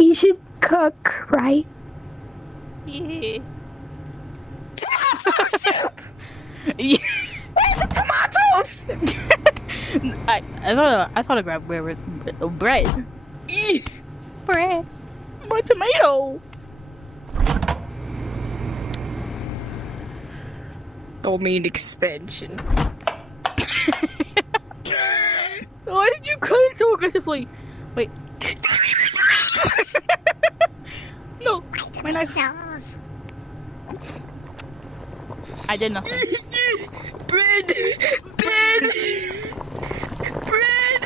You should cook, right? Yeah. Tomato soup! Yeah. Where's the tomatoes? I thought I grabbed bread. Eek. Bread. My tomato. Don't mean expansion. Why did you cut it so aggressively? Wait. No, my knife. I did nothing. Bread! Bread! Bread!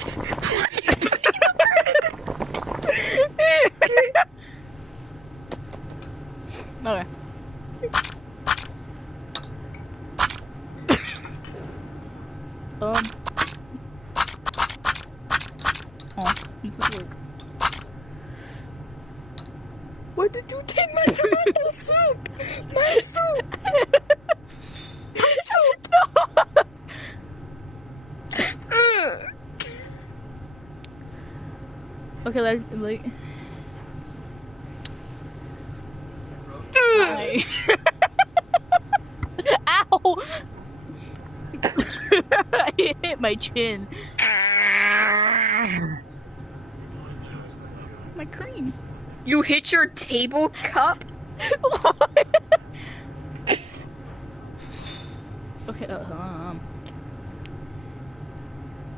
Okay. Oh, this is weird. Why did you take my tomato soup? My soup! My soup! Okay, let's like. Hi. Ow! I hit my chin. My cream. You hit your table cup? Okay,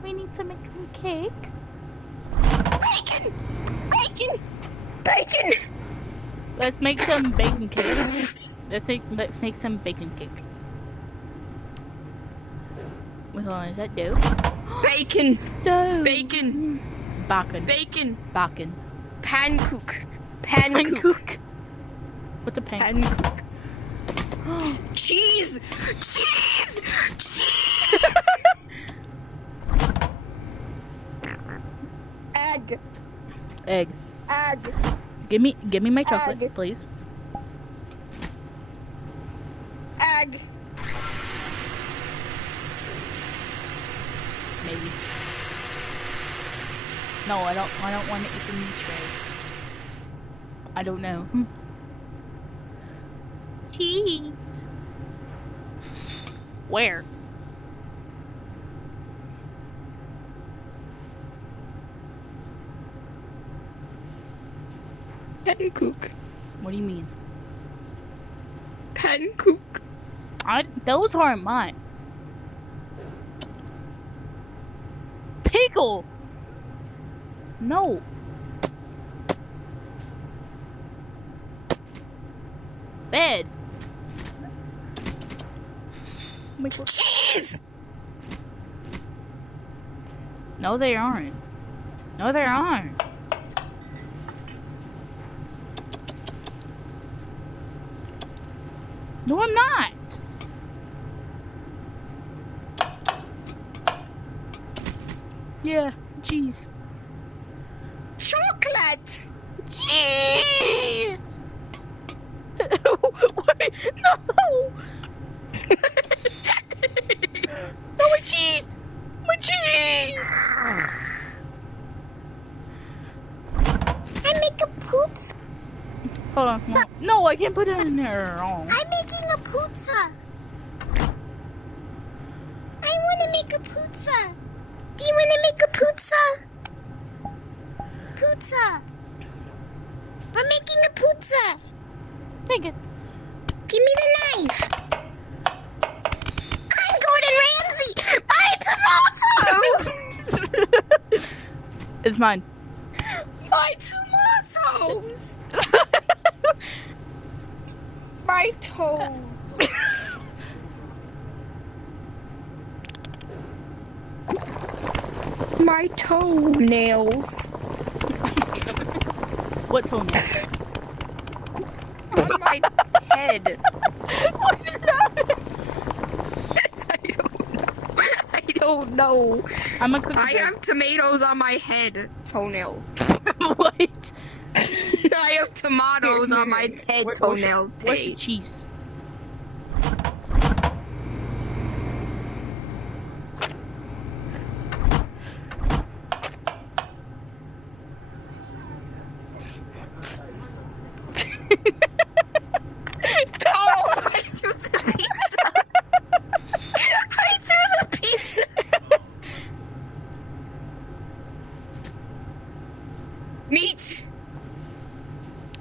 we need to make some cake. Bacon! Bacon! Bacon! Let's make some bacon cake. Let's make some bacon cake. Wait, hold on, is that dough? Bacon! Dough! Bacon! Bacon. Bacon! Bacon. Pancook! Pancook! Pancook. What's a pancook? Pancook! Cheese! Cheese! Cheese! Egg! Egg. Egg! Give me my chocolate, Egg. please. Egg! Maybe. No, I don't want to eat the meat tray. I don't know. Cheese. Where? Pancook! What do you mean? Pancook! Those aren't mine. Pickle. No. Bed. Oh my God. Cheese! No, they aren't. No, they aren't. No, I'm not. Yeah, cheese. Chocolate! Cheese! Wait, no! No, my cheese! My cheese! I make a pizza. Hold on. No, I can't put it in there. Oh. I'm making a pizza. I want to make a pizza. Do you want to make a pizza? Pizza. We're making a pizza. Take it. Give me the knife. I'm Gordon Ramsay. My tomato. It's mine. My tomatoes. My toes. My toenails. What toenail? On my head. What's your name? I don't know. I'm a cookie. I have tomatoes on my head. Toenails. What? I have tomatoes on my head. Toenail. Where's the cheese?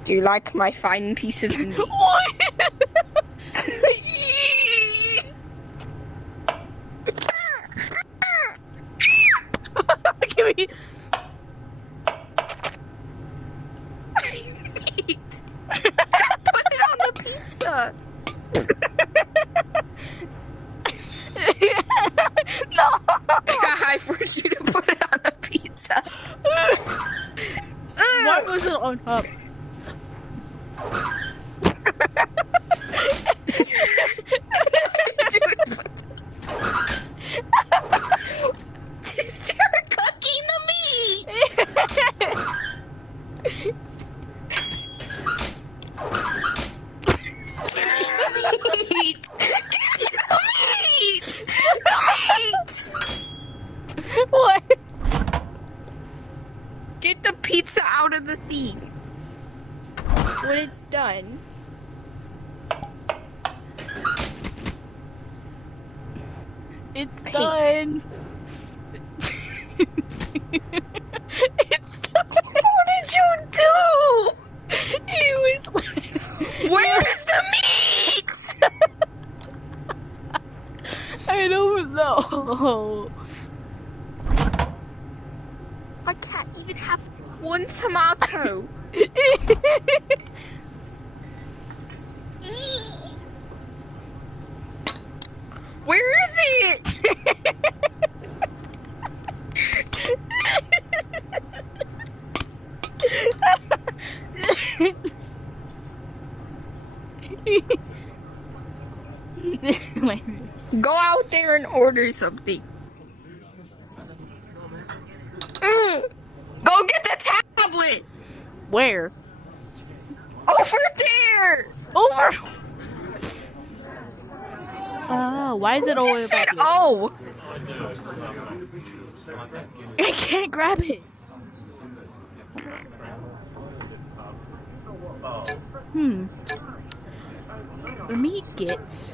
Do you like my fine piece of meat? What? Give me. Meat. Put it on the pizza. No. I forced you to put it on the pizza. Why was it on top? You're cooking the meat. Meat. The meat. What? Get the pizza out of the thing. When it's done. It's done. It's done. What did you do? He was like, Where's the meat? I don't know. I can't even have one tomato. Where is it? Wait. Go out there and order something. Go get the tablet. Where? Over there. Over. Why is it all the way Who said back here? oh? I can't grab it. Let me get.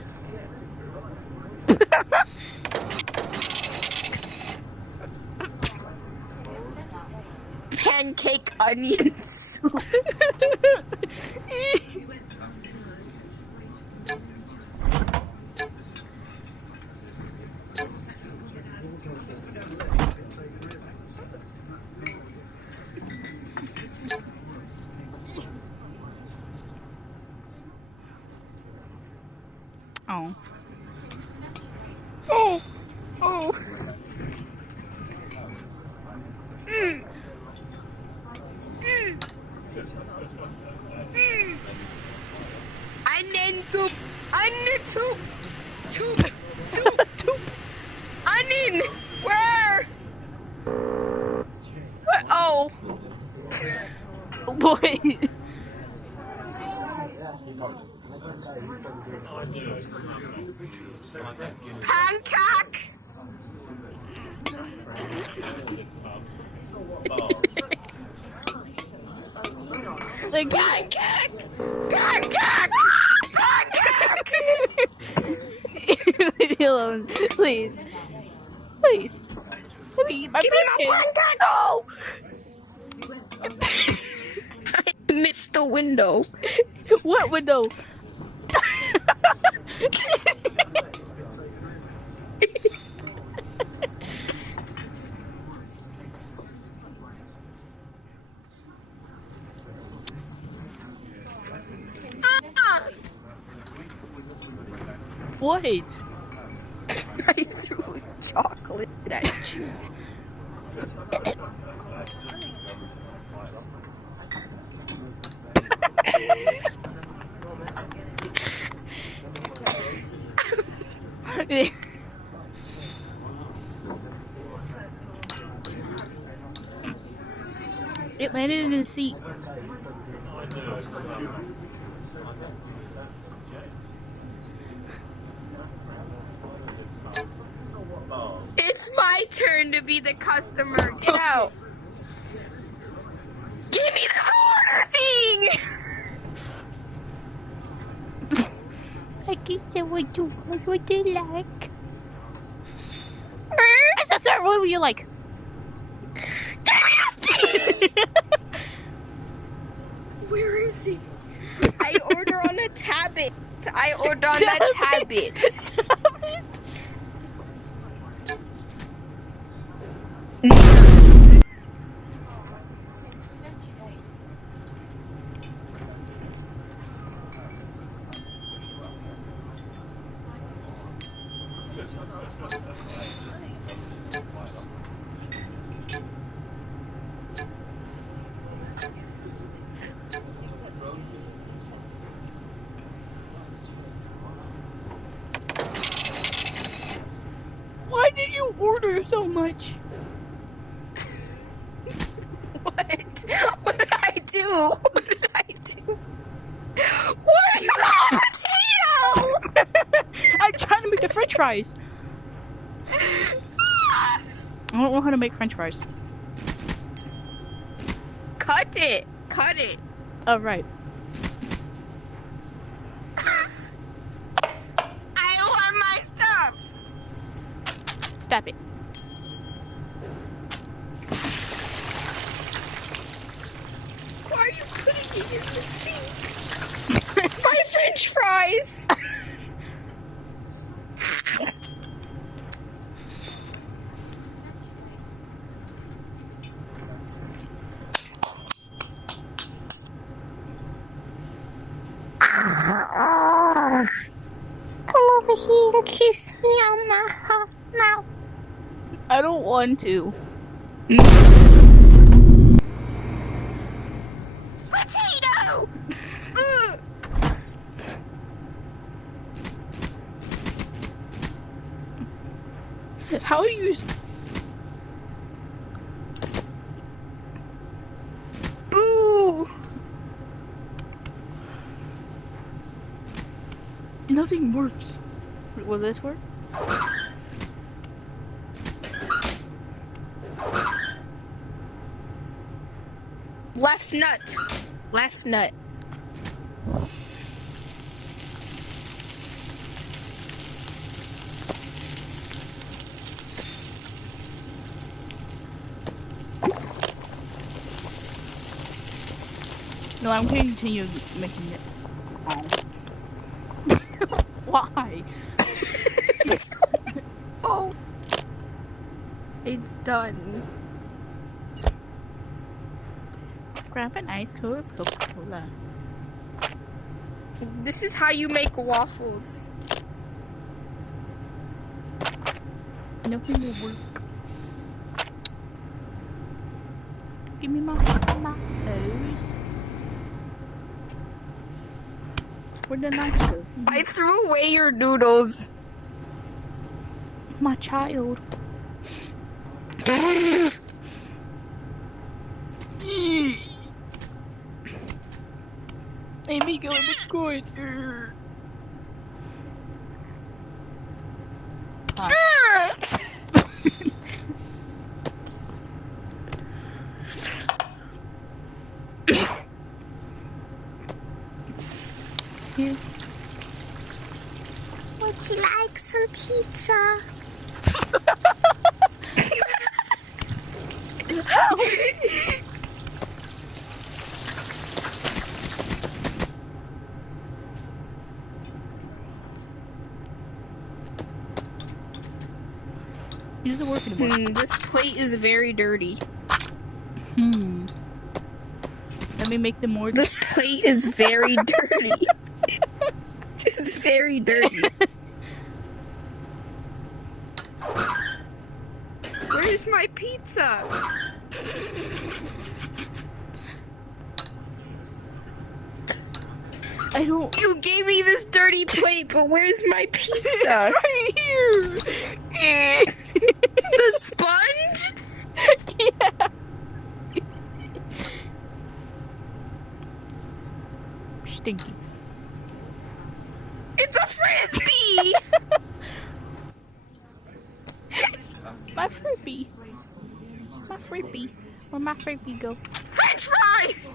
Pancake onion soup. Oh. Oh. Oh. Mm. Mm. Mm. Onion soup. Onion soup. Soup. Soup. Soup. Onion. Where? What? Oh. Boy. Pancake. Like, Pancake. Pancake. Pancake. leave me alone, please. Please. Let me eat my Give me my pancakes. pancakes. I missed the window. What window? What? I threw chocolate at you. It landed in his seat. It's my turn to be the customer. Get out. Give me the order thing. I guess I would do what would you like? I said, sir, what would you like? Give me the thing. Where is it? I order on a tablet. I order on a tablet. Why did you order so much? What? What did I do? What did I do? What? Potato! I'm trying to make the French fries. I don't know how to make French fries. Cut it. Cut it. Oh, right. I want my stuff. Stop it. Why are you putting it in the sink? My French fries. Come over here and kiss me on my mouth. I don't want to. Potato! How do you... Boo! Nothing works. Will this work? Left nut. Left nut. No, I'm going to continue making it. Oh. Why? Oh. It's done. Grab an ice cold Coca-Cola. This is how you make waffles. Nothing will work. Give me my tomatoes. Where'd the knife go? I threw away your noodles. My child. Amy, go in the corner. Here. Would you like some pizza? Use the work anymore. This plate is very dirty. Let me make them more. This plate is very dirty. It's very dirty. Where's my pizza? I don't. You gave me this dirty plate, but where's my pizza? Right here. The sponge? Yeah. Stinky. It's a frisbee! My fruity. My fruity. Where'd my fruity go? French fries!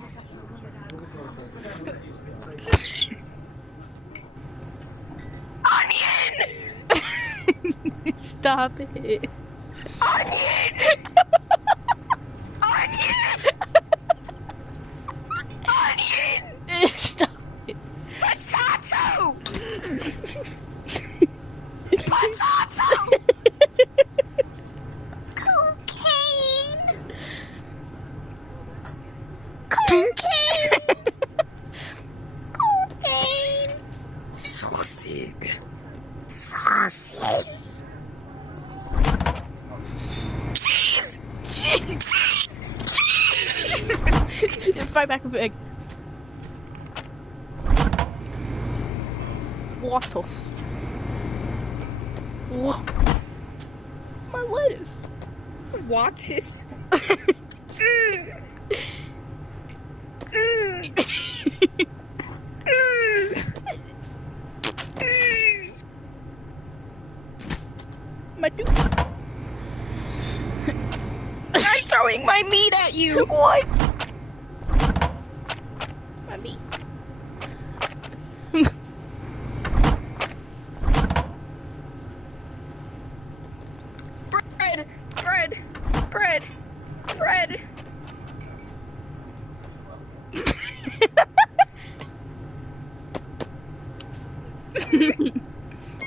Onion! Stop it. Onion! Onion! Onion! Fight back with egg. Lettuce. My lettuce. What is? My dude. I'm throwing my meat at you. What? My meat.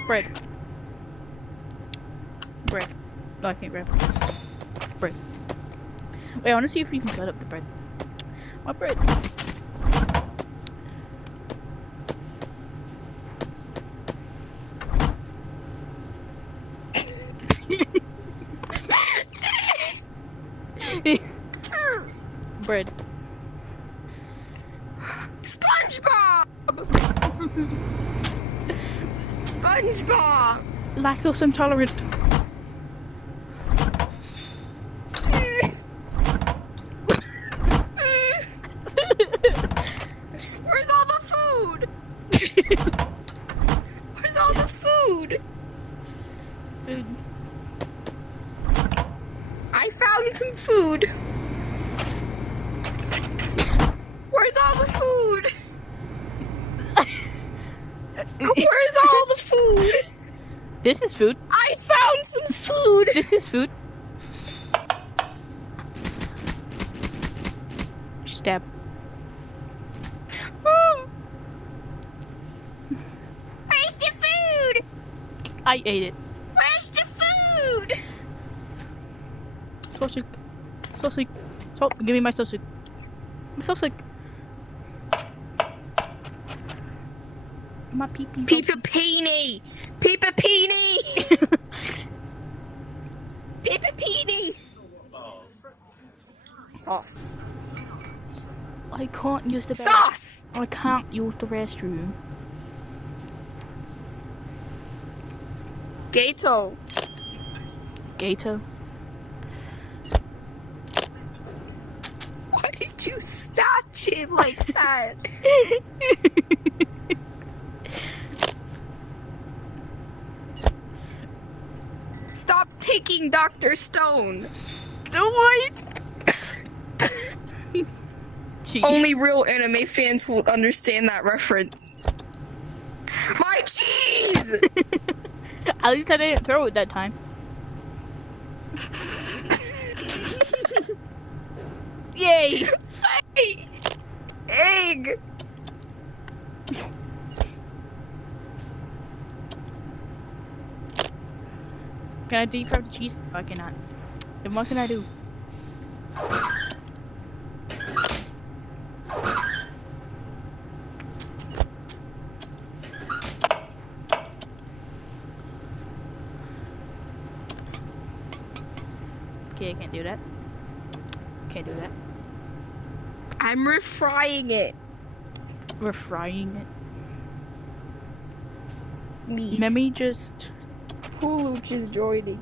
Bread. Bread. No, I can't grab bread. Wait, I want to see if you can cut up the bread. My bread. Bread. SpongeBob. SpongeBob. Lactose intolerant. Where's all the food? Where's all the food? I found some food. Where's all the food? Where's all the food? This is food. I found some food. This is food. Stab. Where's the food? I ate it. Where's the food? Sausage. Sausage. Salt. Give me my sausage. My sausage. My pee-pee. Peepapini. Peepapini. Peepapini. Sauce. I can't use the bathroom. Sauce. I can't use the restroom. Gato. Gato. Why did you snatch it like that? Stop taking Dr. Stone. What? Cheese. Only real anime fans will understand that reference. My cheese! At least I didn't throw it that time. Yay! Hey! Egg! Can I deep fry the cheese? Oh, I cannot. Then what can I do? Okay, I can't do that. Can't do that. I'm refrying it. We're frying it. Me. Let me just... Hulu is joining.